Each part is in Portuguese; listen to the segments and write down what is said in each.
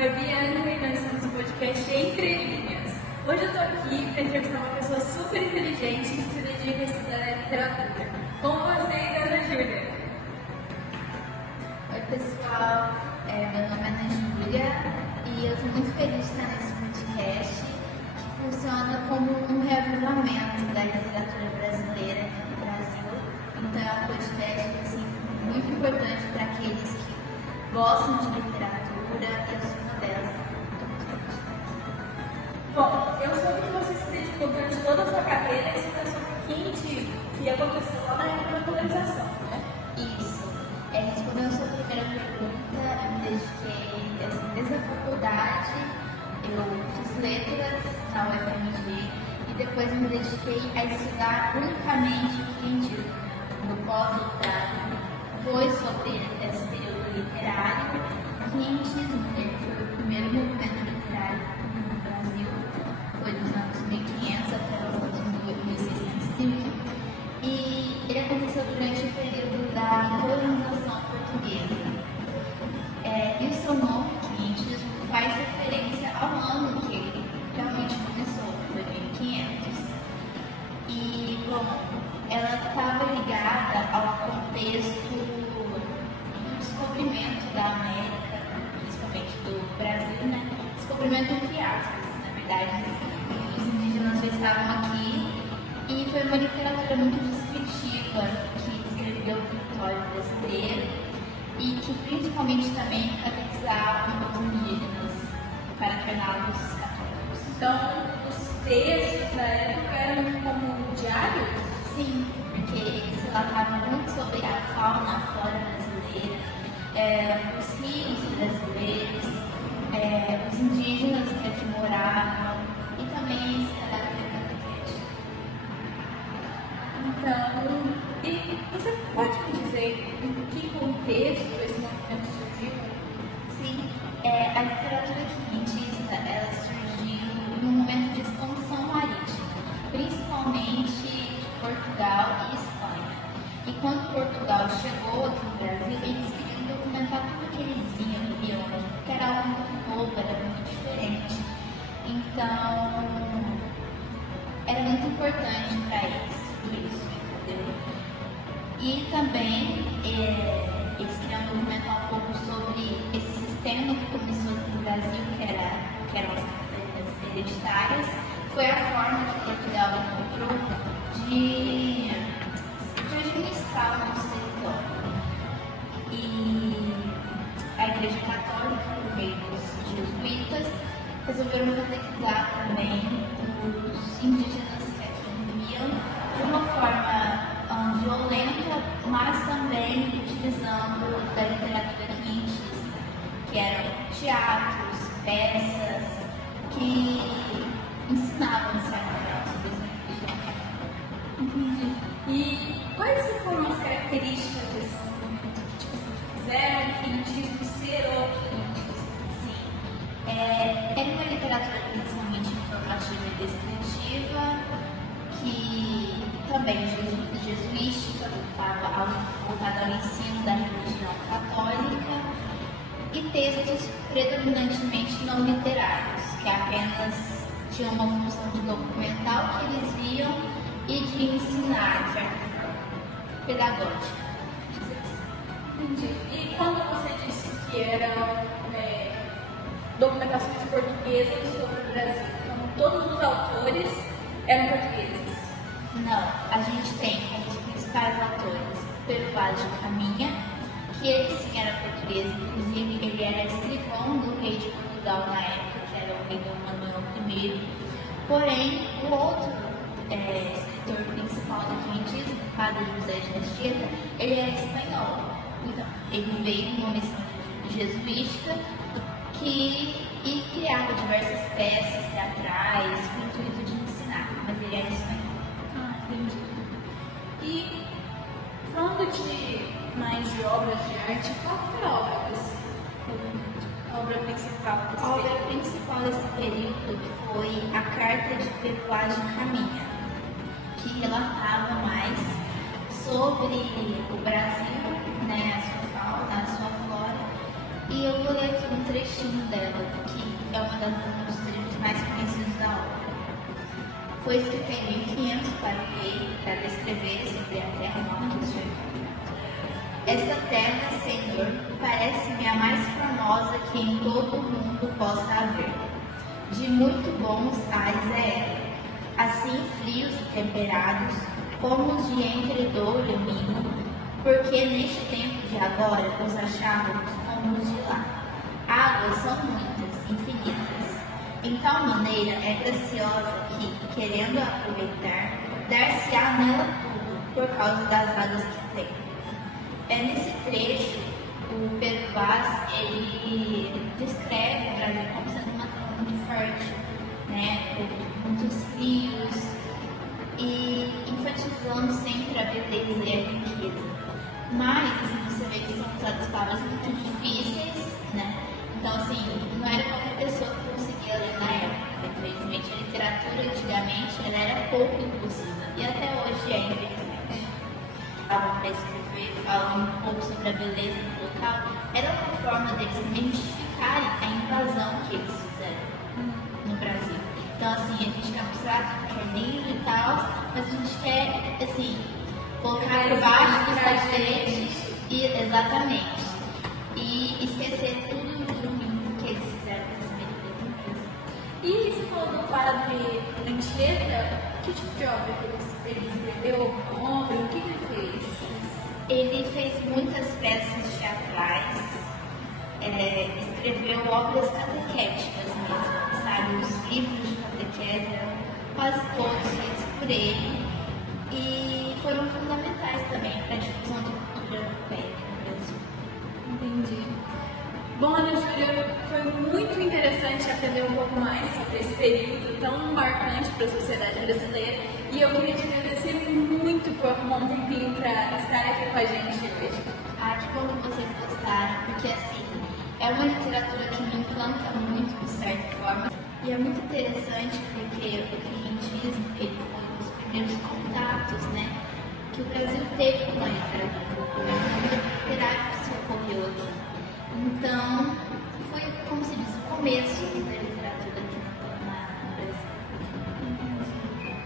é Bianca e nós somos um podcast Entre Linhas. Hoje eu tô aqui para entrevistar uma pessoa super inteligente que se dedica a estudar literatura. Com vocês, Ana Júlia. Oi pessoal, meu nome é Ana Júlia e eu estou muito feliz de estar nesse podcast que funciona como um reavivamento da literatura brasileira aqui no Brasil. Então é um podcast assim, muito importante para aqueles que gostam de literatura e eu sou uma delas. Bom, eu soube que você se dedicou durante toda a sua carreira a estudar sobre o que aconteceu lá na época da colonização, né? Isso. Respondendo a sua primeira pergunta, eu me dediquei desde a faculdade, eu fiz letras na UFMG e depois me dediquei a estudar unicamente o quintil. No pós-doutorado foi sobre esse período literário, quintismo, que foi o primeiro movimento literário no Brasil, foi dos anos 1500 até os anos 1605, e ele aconteceu durante o período da colonização portuguesa. E o seu nome, quintismo, faz referência ao ano que ele realmente começou, foi 1500. E, bom, ela estava ligada ao contexto do descobrimento da América, principalmente do Brasil, né? Descobrimento entre aspas, na verdade, os indígenas já estavam aqui e foi uma literatura muito descritiva que escreveu o território brasileiro e que principalmente também catequizava os indígenas para torná-los católicos. Então, os textos da época eram como diários? Sim, porque eles relatavam muito sobre a fauna, a flora brasileira, os rios brasileiros, os indígenas que aqui moravam e também esse caráter catequético. Então, e você pode me dizer em que contexto esse movimento surgiu? Sim, a literatura quinhentista ela surgiu em um momento de expansão marítima, principalmente de Portugal e Espanha. E quando Portugal chegou aqui no Brasil, eles queriam documentar tudo que eles viam, porque era algo muito novo, era muito diferente. Então, era muito importante para eles tudo isso, entendeu? E também eles queriam documentar um pouco sobre esse sistema que começou aqui no Brasil, que eram as carteiras hereditárias. Foi a forma que Portugal encontrou de administrar o nosso território. E a Igreja Católica, por meio dos jesuítas, resolveram catequizar também os indígenas que aqui viviam de uma forma violenta, mas também utilizando da literatura quinhentista, que eram teatros, peças, que ensinavam de certa forma sobre os indígenas. Entendi. E quais foram as características desse movimento que fizeram o quintismo ser o quintismo? Sim. Era uma literatura principalmente informativa e descritiva, que também jesuística, voltada ao ensino da religião católica, e textos predominantemente não literários, que apenas tinham uma função de documentar o que eles viam e de ensinar, de certa forma, pedagógica. Entendi. E quando você disse que eram documentações portuguesas sobre o Brasil, então todos os autores eram portugueses? Não, a gente tem como os principais autores Pedro Vaz de Caminha, que ele sim era português, inclusive ele era escrivão do rei de Portugal na época, que era o rei Dom Manuel I. Porém, o outro escritor principal do quinhentismo, o padre José de Mesquita, ele era espanhol. Então, ele veio numa missão jesuítica e criava diversas peças teatrais com o intuito de ensinar, mas ele era espanhol. Entendi. E falando mais de obras de arte, qual foi a obra principal desse A obra período? principal desse período foi a Carta de Pedro Vaz de Caminha, que relatava mais sobre o Brasil, né, a sua fauna, a sua flora, e E eu vou ler aqui um trechinho dela, que é um dos trechos mais conhecidos da obra. Foi escrita em 1500 para o rei para descrever sobre a terra onde ele chegou. Essa terra, Senhor, parece-me a mais formosa que em todo o mundo possa haver. De muito bons ares é ela, assim frios e temperados, como os de entre Douro e Minho, porque neste tempo de agora os achávamos como os de lá. Águas são muitas, infinitas. Em tal maneira é graciosa que, querendo aproveitar, dar-se-á nela tudo, por causa das águas que tem. É nesse trecho, o Pedro Vaz, ele descreve o Brasil como sendo uma terra muito fértil, né, com muitos rios, e enfatizando sempre a beleza e a riqueza. Mas, assim, você vê que são usadas palavras muito difíceis, né? Então, assim, não era qualquer pessoa que conseguia ler na época. Infelizmente, a literatura, antigamente, ela era pouco inclusiva. E até hoje é, infelizmente. Falam para escrever, falam um pouco sobre a beleza do local. Era uma forma deles identificarem a invasão que eles fizeram no Brasil. Então, assim, a gente quer mostrar que é lindo e tal, mas a gente quer, assim, colocar por baixo dos tapetes, e exatamente, e esquecer tudo de ruim que eles fizeram nessa medida. E você falou do padre Anchieta, que tipo de obra que ele escreveu? Obra? O que ele fez? Ele fez muitas peças teatrais, escreveu obras catequéticas mesmo, sabe? Os livros de catequese eram quase todos feitos por ele e foram fundamentais também para a difusão da cultura europeia no Brasil. Entendi. Bom, Ana Júlia, foi muito interessante aprender um pouco mais sobre esse período tão marcante para a sociedade brasileira e eu queria te agradecer muito por arrumar um tempinho para estar aqui com a gente hoje. Ah, que bom que vocês gostaram, porque assim, é uma literatura que me encanta muito, de certa forma, e é muito interessante porque o clientismo, ele foi um dos primeiros contatos, né, que o Brasil teve com a literatura, com a literatura literária que se ocorreu aqui. Então, foi, como se diz, o começo da literatura aqui no Brasil.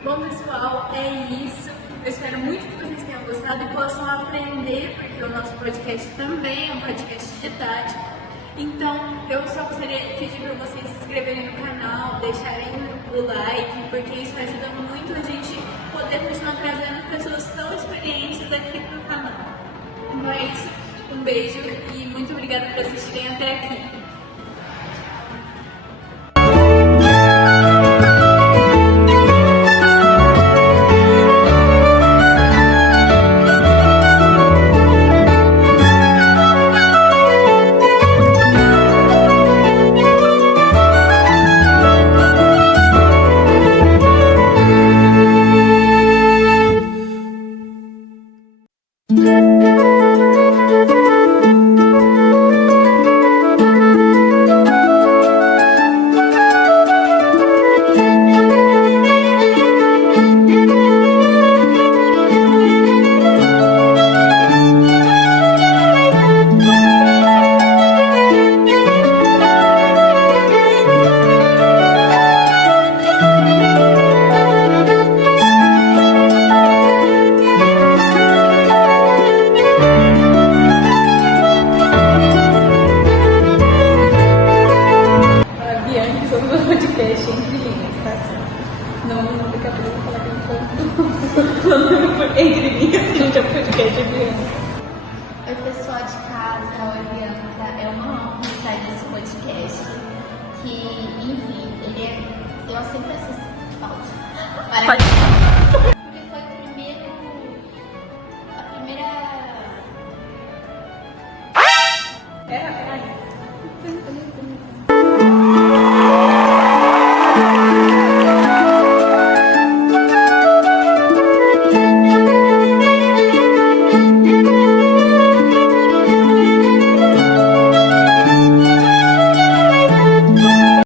Bom, pessoal, é isso. Eu espero muito que vocês tenham gostado e possam aprender, porque o nosso podcast também é um podcast didático. Então, eu só gostaria de pedir para vocês se inscreverem no canal, deixarem o like, porque isso ajuda muito a gente poder continuar trazendo pessoas tão experientes aqui para o canal. Então é isso, um beijo e muito obrigada por assistirem até aqui. Podcast entre linhas, tá certo? Não, daqui a pouco eu vou falar que eu tô falando entre linhas, que não tinha podcast de Bianca. Oi, pessoal de casa, oi, Bianca. É uma honra estar nesse podcast. Que, enfim, ele é. Eu sempre assisto. Porque foi o primeiro. A primeira. Era.